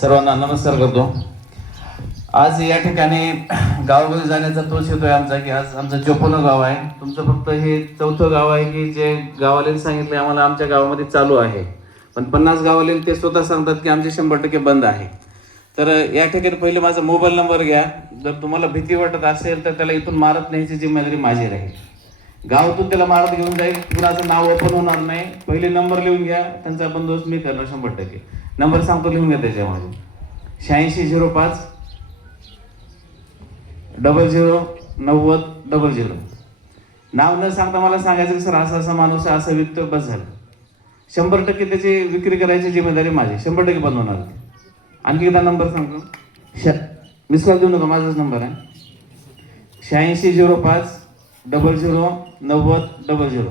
सर्वांना नमस्कार करतो। आज या ठिकाणी गावामध्ये जाण्याचा तोच हेतू आहे आमचा की आज आमचं 54 गाव आहे। तुमचं फक्त हे 4थं गाव आहे की जे गावाले सांगितले आम्हाला आमच्या गावामध्ये चालू आहे, पण 50 गावाले ते स्वतः सांगतात की आमचे 100% बंद आहे। तर या ठिकाणी पहिले माझा मोबाईल नंबर घ्या। जर तुम्हाला भीती वाटत असेल तर त्याला इथून मारत न्यायची जिम्मेदारी माझी राहील। गावातून त्याला मारत घेऊन जाईल, कुणाचं नाव ओपन होणार नाही। पहिले नंबर लिहून घ्या, त्यांचा बंदोबस्त मी करणार 100%। नंबर सांगतो, लिहून घ्या त्याच्यामध्ये 8605 00 90 00। नाव न सांगता मला सांगायचं की सर असा असा माणूस आहे, असं विकतो, बस झालं। 100% त्याची विक्री करायची जिम्मेदारी माझी, 100% बंद होणार। आणखी एकदा नंबर सांगतो, मिस कॉल देऊ नका, माझाच नंबर आहे 8605 00 90 00।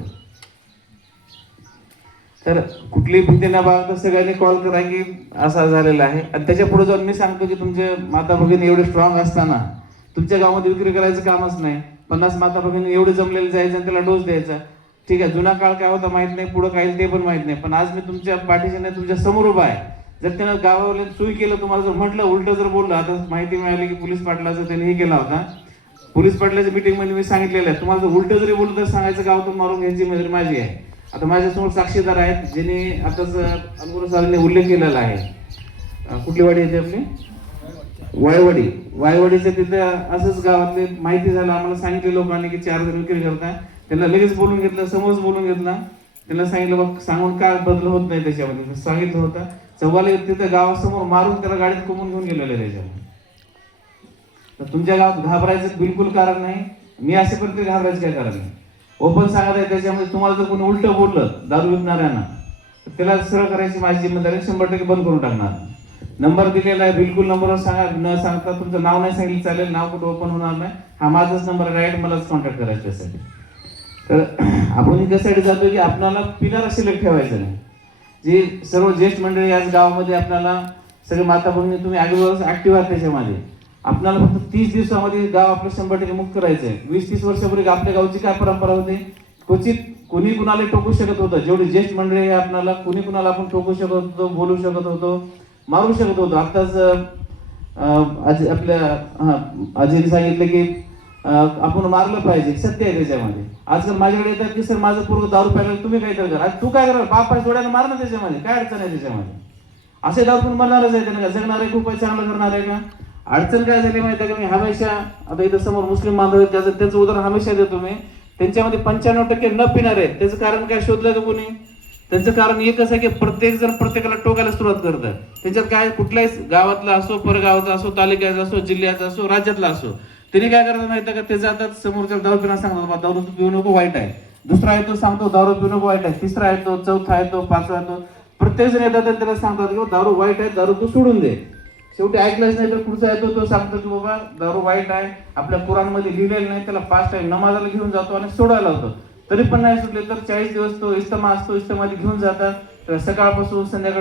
तर कुठली भीती न बाळगता सगळ्यांनी कॉल करा की असा झालेला आहे। आणि त्याच्या पुढे जाऊन मी सांगतो की तुमचे माता भगिनी एवढे स्ट्रॉंग असताना तुमच्या गावामध्ये विक्री करायचं कामच नाही। 50 माता भगिनी एवढे जमलेले जायचं आणि त्याला डोस द्यायचा। ठीक आहे, जुना काळ काय होता माहित नाही, पुढे काय ते पण माहित नाही, पण आज मी तुमच्या पाठीशी नाही, तुमच्या समोर उभा आहे। जर त्यानं गावाला सुई केलं, तुम्हाला जर म्हटलं उलट जर बोललं, आता माहिती मिळाली की पोलीस पाटलाचं त्याने हे केला होता। पोलीस पाटलाच्या मीटिंग मध्ये मी सांगितलेलं आहे, तुम्हाला जर उलट जरी बोललं तर सांगायचं गावातून मारून घ्यायची जिम्मेदारी माझी आहे। आता माझ्यासमोर साक्षीदार आहेत, ज्यांनी आताच अनवर सरांनी उल्लेख केलेला आहे। कुठली वाडी आहे आपली? वायवाडी। वायवाडीचं तिथं असंच गावातले माहिती झालं, आम्हाला सांगितले लोकांनी की 4 जण विक्री करताय। त्यांना लगेच बोलून घेतलं, समोरच बोलून घेतला। त्यांना सांगितलं बघ, सांगून काय बदल होत नाही त्याच्यामध्ये, सांगितलं होतं। चव्हाले तिथं गावासमोर मारून त्याला गाडीत कोंबून घेऊन गेलेले त्याच्यामध्ये। तर तुमच्या गावात घाबरायचं बिलकुल कारण नाही, मी असेपर्यंत घाबरायचं काय कारण नाही। ओपन सांगत आहे त्याच्यामध्ये, तुम्हाला जर कोणी उलट बोललं दारू विकणाऱ्यांना तर त्याला सरळ करायची माझी जिम्मेदारी, 100% बंद करून टाकणार। नंबर दिलेला आहे, बिलकुल नंबरवर सांगा, न सांगता तुमचं नाव नाही सांगितलं चालेल, नाव कुठं ओपन होणार नाही। हा माझाच नंबर आहे, राईट, मलाच कॉन्टॅक्ट करायचं त्यासाठी। तर आपण त्यासाठी जातो की आपल्याला पिणारा शिल्लक ठेवायचं नाही। जे सर्व ज्येष्ठ मंडळी आज गावामध्ये आपल्याला सगळे माता भगिनी तुम्ही अगोदरच ऍक्टिव्ह आहात त्याच्यामध्ये। आपल्याला फक्त 30 दिवसामध्ये गाव आपलं 100% मुक्त करायचं आहे। 20-30 वर्षापूर्वी आपल्या गावची काय परंपरा होती, क्वचित कोणी कुणाला टोकू शकत होतं। जेवढे ज्येष्ठ मंडळी आहे आपल्याला, कोणी कुणाला आपण टोकू शकत होतो, बोलू शकत होतो, मारू शकत होतो। आताच आपल्या आजीने सांगितलं की आपण मारलं पाहिजे, सत्य आहे त्याच्यामध्ये। आजकाल माझ्याकडे येतात की सर माझं पूर्व दारू प्यायला, तुम्ही काय करा, आज तू काय करा, बापाच्या जोड्यानं मार ना त्याच्यामध्ये, काय अडचण आहे त्याच्यामध्ये? असे दारू पण मरणारच आहे त्यानं, जगणार आहे, खूप चांगलं करणार आहे का? अडचण काय झाली माहिती आहे का? मी हमेशा, आता इथं समोर मुस्लिम बांधव आहेत, त्याचं उदाहरण हमेशा देतो मी। त्यांच्यामध्ये 95% न पिणार आहे, त्याचं कारण काय शोधलं का कोणी? त्यांचं कारण एकच आहे की प्रत्येक जण प्रत्येकाला टोकायला सुरुवात करतात। त्याच्यात काय, कुठल्याही गावातला असो, परगावाचा असो, तालुक्याचा असो, जिल्ह्याचा असो, राज्यातला असो, त्यांनी काय करतात माहिती आहे का? ते जातात समोरच्या दारू पिणार, सांगतात दारू पिऊ नको, वाईट आहे। दुसरा आहे तो सांगतो दारू पिऊ नको, वाईट आहे। तिसरा आहे तो, चौथा आहे तो, पाचवा आहे तो, प्रत्येक जण येतात आणि त्याला सांगतात की दारू वाईट आहे, दारू तू सोडून दे। शेवटी ऐकलंच नाही तर पुढचा येतो, तो सांगतो की बाबा दारू वाईट आहे, आपल्या कुराणमध्ये लिहिलेलं नाही, त्याला 5 टाइम नमाजाला घेऊन जातो आणि सोडायला होतो। तरी पण नाही सुटले तर 40 दिवस तो इस्तमा असतो, इस्तमामध्ये घेऊन जातात, सकाळपासून संध्याकाळी